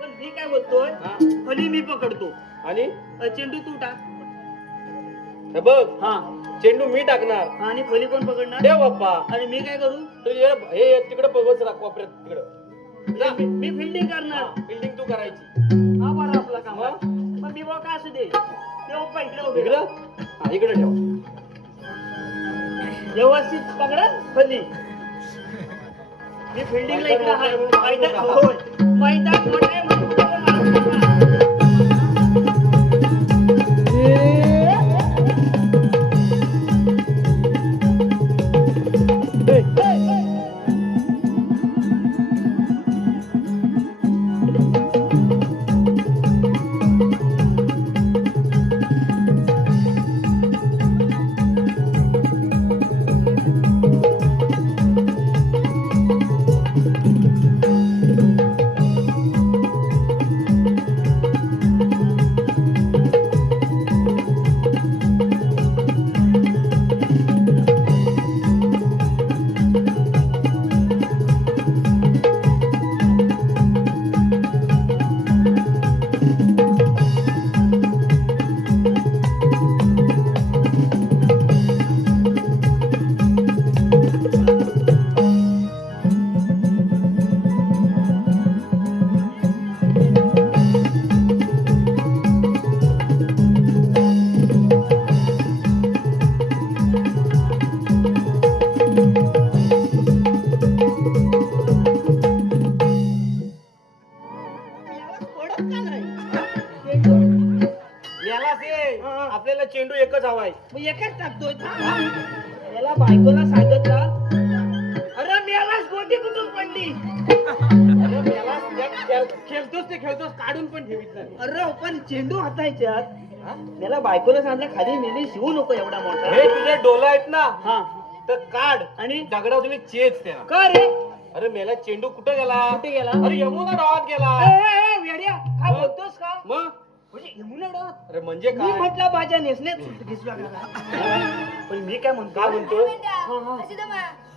पण मी काय बोलतोय हा. फली मी पकडतो आणि चेंडू तू टाक हे बघ हा चेंडू मी टाकणार आणि फली कोण पकडणार देव बाप्पा आणि मी काय करू तू हे तिकडे बस राख कोपऱ्यात तिकडं जा मी फिल्डिंग करणार बिल्डिंग तू करायची हा बरं आपला काम मग? पण मी बघ काय असू दे ते पप्पा इकडे उभे इकडं राहा. हा इकडे ठेव व्यवस्थित पकडा फली मी फिल्डिंगला इकडे आहे मैदान होय मैदान मोठं आहे म्हणून कुठं पण मारू शकता. याला ते आपल्याला चेंडू एकच हवाय मग एकच टाकतोय याला बायकोला सांगितलं अरे मी याला गोटी कुठून पडली त्याला खेळतोस ते खेळतोस, काढून पण ठेवीत नाही. अरे पण चेंडू हातायच्यात. त्याला बायकोला सांगितलं खाली मेली शिवू नको एवढा मोठा. हे तुझे डोला आहेत ना, हा तर काढ आणि दगडावर तुम्ही चेच त्याला. का रे अरे मेला चेंडू कुठे गेला? कुठे गेला? अरे यमुना डोहात गेला. वेड्या काय मग? बोलतोस का? मग म्हणजे यमुना डोहात? अरे म्हणजे मी काय? म्हटलं माझ्या नेसण्यात घिसला गेला. पण मी काय म्हणतो काय म्हणतोय? अशी तर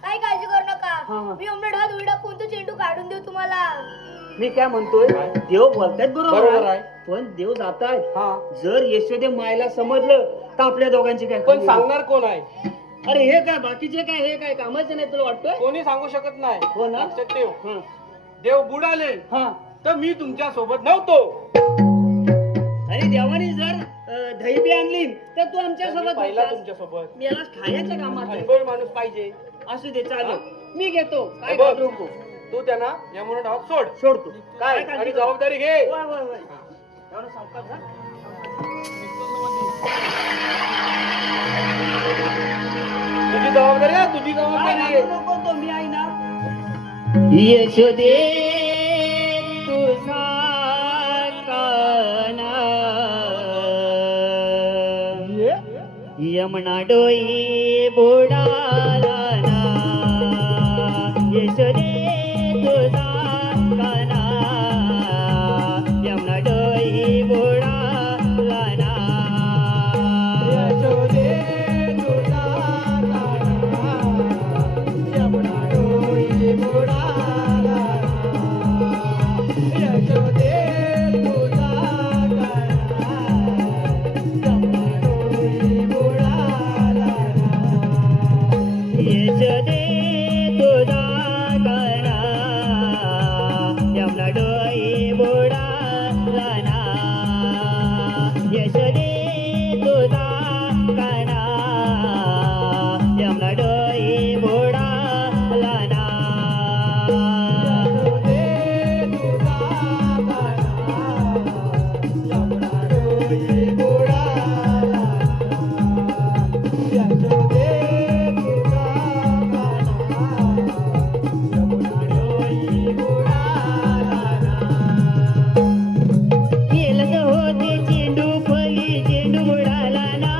काही काळजी करू हा, नका हा. मी ओमला ढात उलटा कोणतं चेंडू काढून देऊ तुम्हाला. मी काय म्हणतोय काय? देव बोलतायत बरोबर बरोबर आहे. पण देव जातायत. हा, जर यशोदे मायला समजलं तर आपल्या दोघांची काय पण खरी? सांगणार कोण आहे? अरे हे काय बाकीचे काय हे काय कामाचे नाही तुला वाटतोय? कोणी सांगू शकत नाही. हो ना? लक्षात ठेव, हा देव बुडाले हा तर मी तुमच्या सोबत नव्हतो. आणि देवाने जर दही बी आणली तर तू आमच्या तर मी सोबत पहिला होतास. तुमच्या सोबत. मी याला खायच्या कामात आहे. अनुभवी माणूस पाहिजे. असू दे चालेल मी घेतो काय बघ. घाबरू नको. तू त्यांना यमुना डोहात सोड. सोडतो काय काळजी आणि करू. जबाबदारी घे. होय होय होय एवढं सावकाश जा. तुझी जबाबदारी आहे, तुझी जबाबदारी काय आहे. घाबरू नको तो मी आहे ना. यशोदे तुझा काना यमुना डोई बुडाला ना. यशोदे तुझा काना यमुना डोई बुडाला ना. यशोदे तुझा काना यमुना डोई बुडाला ना. यशोदे तुझा यशोदे तुझा काना यमुना डोई बुडाला ना. यशोदे तुझा काना यमुना डोई बुडाला ना. यशोदे तुझा काना यमुना डोई बुडाला ना. यशोदे खेळत होते चेंडू फली चेंडू बुडाला ना.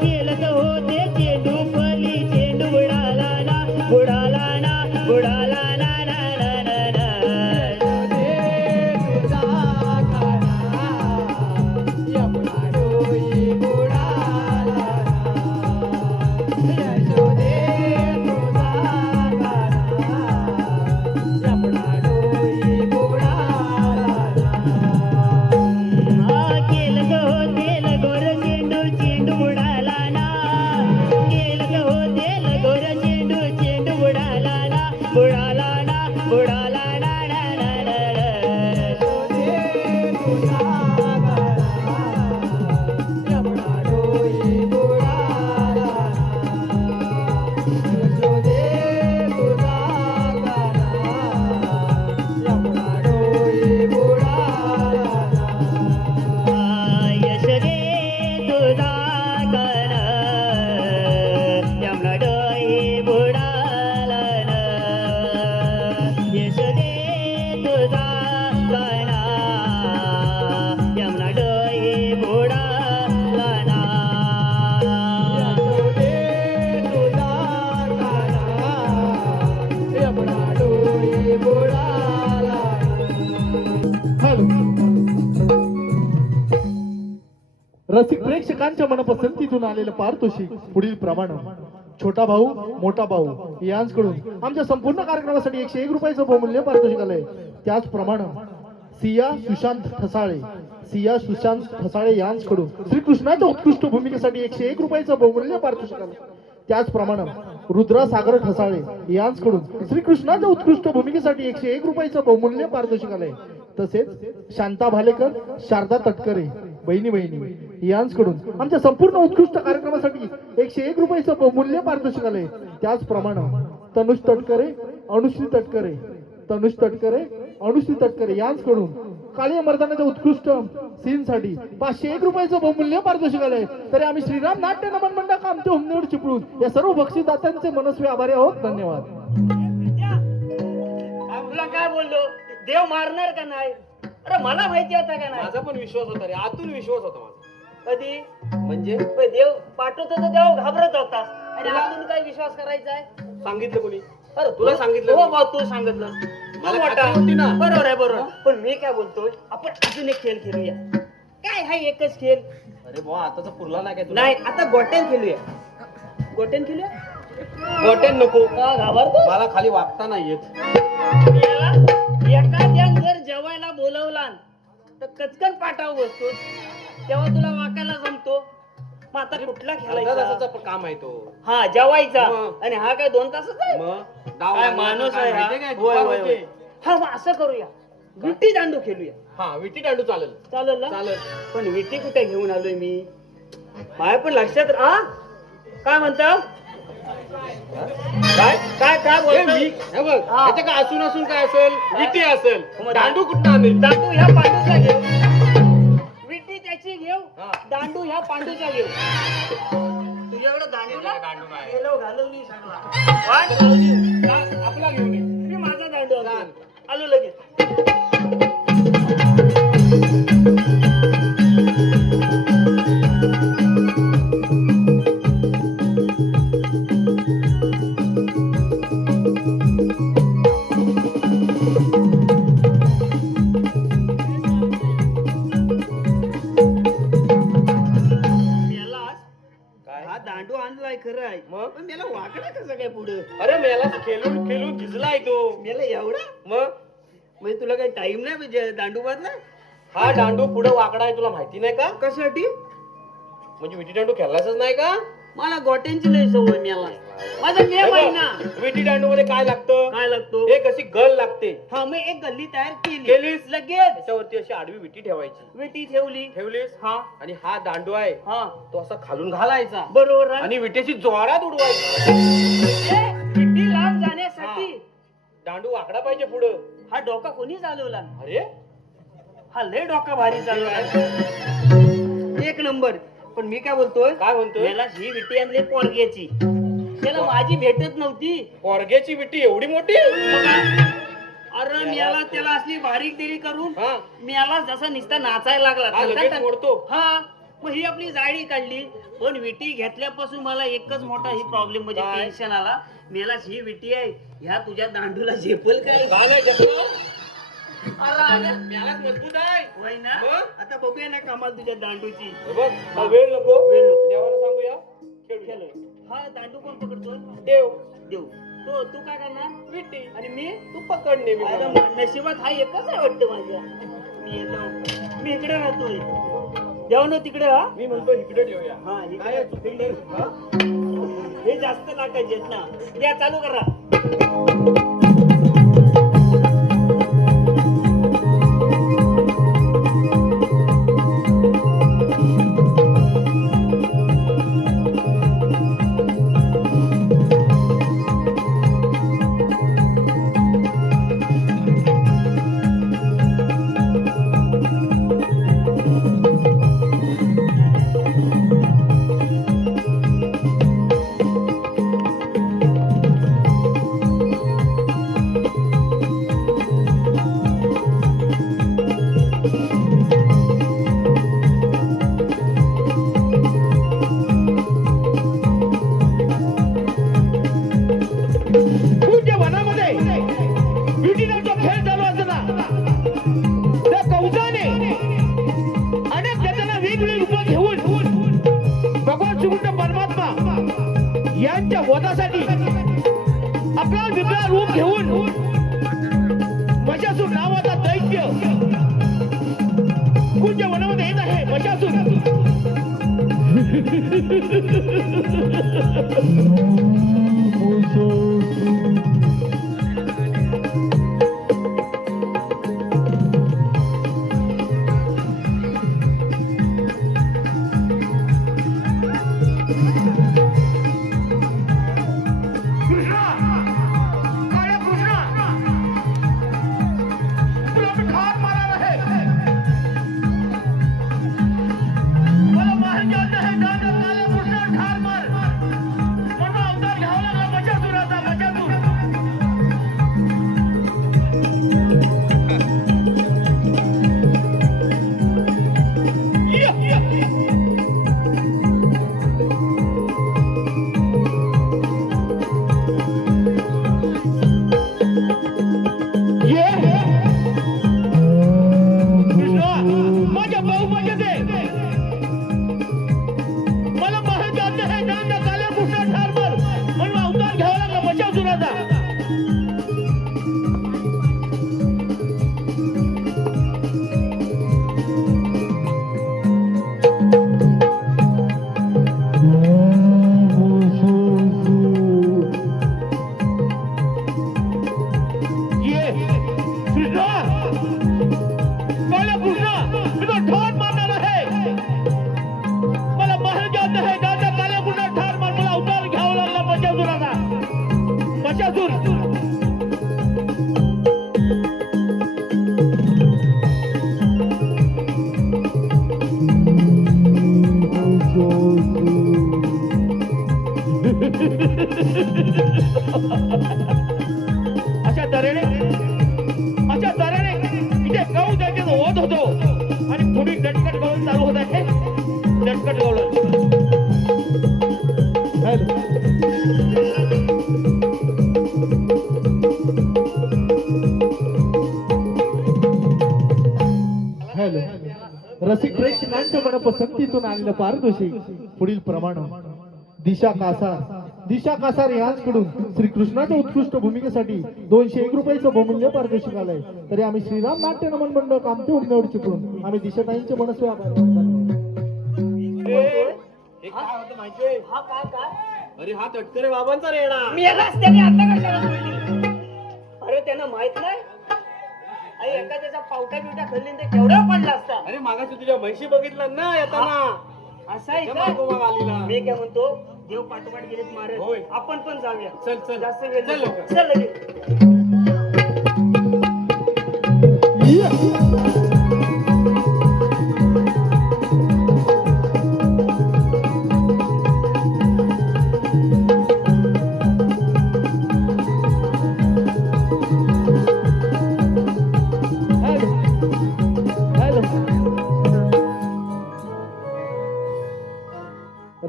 खेळत होते चेंडू फली चेंडू बुडाला ना. बुडाला ना बुडाला ना ना ना ना ना. यमुना डोई बुडाला ना. यशोदे तुझा काना यमुना डोई बुडाला ना. खेळत होते लगोर चेंडू चेंडू बुडाला ना. खेळत होते लगोर चेंडू चेंडू बुडाला ना. बुडाला ना बुडाला ना ना ना ना ना. यशोदे तुझा काना यमुना डोई बुडाला ना. यशोदे तुझा काना यमुना डोई बुडाला ना. यशोदे तुझा काना यमुना डोई बुडाला ना. यशोदे तुझा काना यमुना डोई बुडाला ना. यशोदे तुझा काना यमुना डोई बुडाला रसिक प्रेक्षकांच्या मनपसंतीतून आलेलं पारितोषिक पुढील प्रमाणे छोटा भाऊ मोठा भाऊ यांच्याकडून आमच्या संपूर्ण कार्यक्रमासाठी 101 रुपयाचं बहुमूल्य पारितोषिक आलंय. त्याचप्रमाणे सिया सुशांत ठसाळे यांच्याकडून श्रीकृष्णाच्या उत्कृष्ट भूमिकेसाठी 101 रुपयाचं बहुमूल्य पारितोषिक आलंय. त्याचप्रमाणे रुद्रा सागर ठसाळे यांच्याकडून श्रीकृष्णाच्या उत्कृष्ट भूमिकेसाठी 101 रुपयाचं बहुमूल्य पारितोषिक आलंय. तसेच शांता भालेकर शारदा तटकरे बहिणी यांच्याकडून आमच्या संपूर्ण उत्कृष्ट कार्यक्रमासाठी 101 रुपयाचं बहुमूल्य पारितोषिक आलंय. त्याचप्रमाणे तनुष तटकरे यांच्याकडून काळी मर्दानाच्या उत्कृष्ट सीन साठी 501 रुपयाचं बहुमूल्य पारितोषिक आलंय. तरी आम्ही श्रीराम नाट्य नमन मंडळ आमच्या हुमनेवर चिपळून या सर्व बक्षीसदात्यांचे मनस्वी आभारी आहोत. धन्यवाद. तुला काय बोललो देव मारणार का नाही? अरे मला माहिती होता का नाही? माझा पण विश्वास होता रे, आतून विश्वास होता माझा. कधी म्हणजे पण देव पाठवतो तर देव घाबरत होता आणि आपण काय विश्वास करायचा आहे? सांगितलं कोणी? अरे तुला सांगितलं? हो बा, तू सांगितलं. मला तू मोठा. खात्री होती ना. बरोबर आहे, बरोबर. पण मी काय बोलतोय, आपण अजून एक खेळ खेळूया. काय हा एकच खेळ अरे बुवा आताचा पुरला नाही काय तुला? नाही, आता गोट्यान खेळूया. गोट्यान खेळूया. गोट्यान नको, का घाबरतो? मला खाली वागता नाही येत. याला एखाद्यान जर जेवायला बोलवला तर कचकन पाठावर बसतो, तेव्हा तुला वाकायला जमतो. मग आता कुठला अर्धा खेळायचा? तासाचा पण काम आहे तो. हा, जेवायचा. मग? आणि हा काय 2 तासाचा आहे? मग डाव काय लागला माणूस तर आहे काय हा? माहितीये काय? होय, दुपार होय, होते. होय. हा, मग असं करूया, विटी दांडू खेळूया. हा विटी दांडू चालेल. चालेल ना? चालेल. पण विटी कुठे घेऊन आलोय मी? माझ्या पण लक्षात काय म्हणता? काय काय काय हे बोलतोय? हे बघ, हा. याच्या काय असून असून काय असेल? विटी असेल. मग दांडू कुठं आणेल? दांडू ह्या पांडूचा घेऊ, विटी त्याची घेऊ, हा. दांडू ह्या पांडूचा घेऊ. तुझ्याकडे दांडूला दांडू नाही. गेलो घालवली सगळा. वाट घालवली. आपला घेऊन ये. मी माझा दांडू आणतो. चाल. आलो लगेच. मेलास? काय? हा दांडू आणलाय खरं आहे, मग? पण मला वाकडा कसं काय पुढं? अरे मेला खेळून खेळून भिजलाय तो. मला एवढा मग म्हणजे तुला काही टाइम नाही म्हणजे दांडू बदला? हा दांडू पुढे वाकडा आहे, तुला माहिती नाही का? कशासाठी? म्हणजे विटी दांडू खेळलाच नाही का? मला गोट्यांची लय सवय मेला. माझा नियम आहे ना. विटी दांडू मध्ये काय लागतं? काय लागतो? एक अशी गल लागते. हा, मग एक गल्ली तयार केली. केलीस? लगेच त्याच्यावरती अशी आडवी विटी ठेवायची. विटी ठेवली. ठेवलीस? हा आणि हा दांडू आहे हा, तो असा खालून घालायचा बरोबर आहे. आणि विटेची जोरात उडवायची. म्हणजे विटी लांब जाण्यासाठी दांडू वाकडा पाहिजे पुढं. हा डोका कोणी चालवला? अरे हा लय डोका भारी चालवला. एक नंबर. पण मी काय बोलतोय, काय म्हणतोय? मला ही विटी आणली पोरग्याची, त्याला माझी भेटत नव्हती. पोरग्याची विटी एवढी मोठी? अरे मला त्याला असली बारीक देरी करून हा मला जसा निस्ता नाचायला हा, लागला. लगेच मोडतो. हा, मग ही आपली जाळी काढली. पण विटी घेतल्यापासून मला एकच मोठा ही प्रॉब्लेम म्हणजे काय? टेन्शन आला. मेला ही विटी आहे, ह्या तुझ्या दांडूला झेपल काय? का नाही जपलं? अरे, मेलाच मजबूत आहे. होय ना? मग? आता बघूया ना कमाल तुझ्या दांडूची. हे बघ, हा वेळ नको. वेळ नको. देवाला सांगूया खेळू. खेळ. हा दांडू कोण पकडतो? देव देऊ. तू काय करणार? विटी आणि मी? तू पकड नेहमी अरे मला. नशिबात हा एकच आहे वाटतं माझ्या. मी येतो. मी इकडे राहतोय. देव ना तिकडे. हा, मी म्हणतो इकडे ठेवूया. हा, इकडे. काय आहे, चुकीला? हा? हे जास्त लाटायचे आहेत ना. द्या, चालू करा. तुमच्या वनामध्ये विटीदांडूचा खेळ चालू असताना त्या कौजाने अनेक जणांना वेगवेगळी रूपं घेऊन भगवान श्रीकृष्ण परमात्मा यांच्या वधासाठी आपला वेगळा रूप घेऊन मशासूर नावाचा दैत्य कुंज वनामध्ये येत आहे. मशासूर कृष्णा, काळ्या कृष्णा, तुला मी ठार मारणार आहे. मला माहिती आहे, काळ्या कृष्णा ठार मार. अशा तऱ्हेने इथे गहू त्याच्यात होत होतो आणि पुढे गटकट गवळण चालू होत आहे. गटकट गवळण. हॅलो रसिक प्रेक्षकांच्या मनपसंतीतून आलेलं पारितोषिक पुढील प्रमाणे दिशा कासार यांच्याकडून श्रीकृष्णाच्या उत्कृष्ट भूमिकेसाठी 201 रुपयाचं बहुमूल्य पारितोषिक आलंय. तरी आम्ही श्रीराम नाट्य नमन मंडळ कामते उमनेवर चिकून आम्ही दिशाताईंचे मनस्वी आभार मानतो. हे काय होतं माहितीये? हा काय अरे हा तटकरे बाबांचा रेडा. मी यालाच त्याने आता कशाला सोडली? अरे त्यांना माहित नाही आई एखाद्याचा पावटा बिवटा खाल्ली ते केवढा पडला असता. अरे मागाशी तुझ्या म्हैशी बघितलं ना येताना. असं आहे त्या का? मागोमाग आलेला. मी काय म्हणतो देव पाठोपाठ गेलेत मारे होय. आपण पण जाऊया. चल जास्त वेळ चल नको. लवकर. चल लगेच.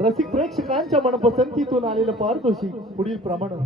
रसिक प्रेक्षकांच्या मनपसंतीतून आलेलं पारितोषिक पुढील प्रमाणे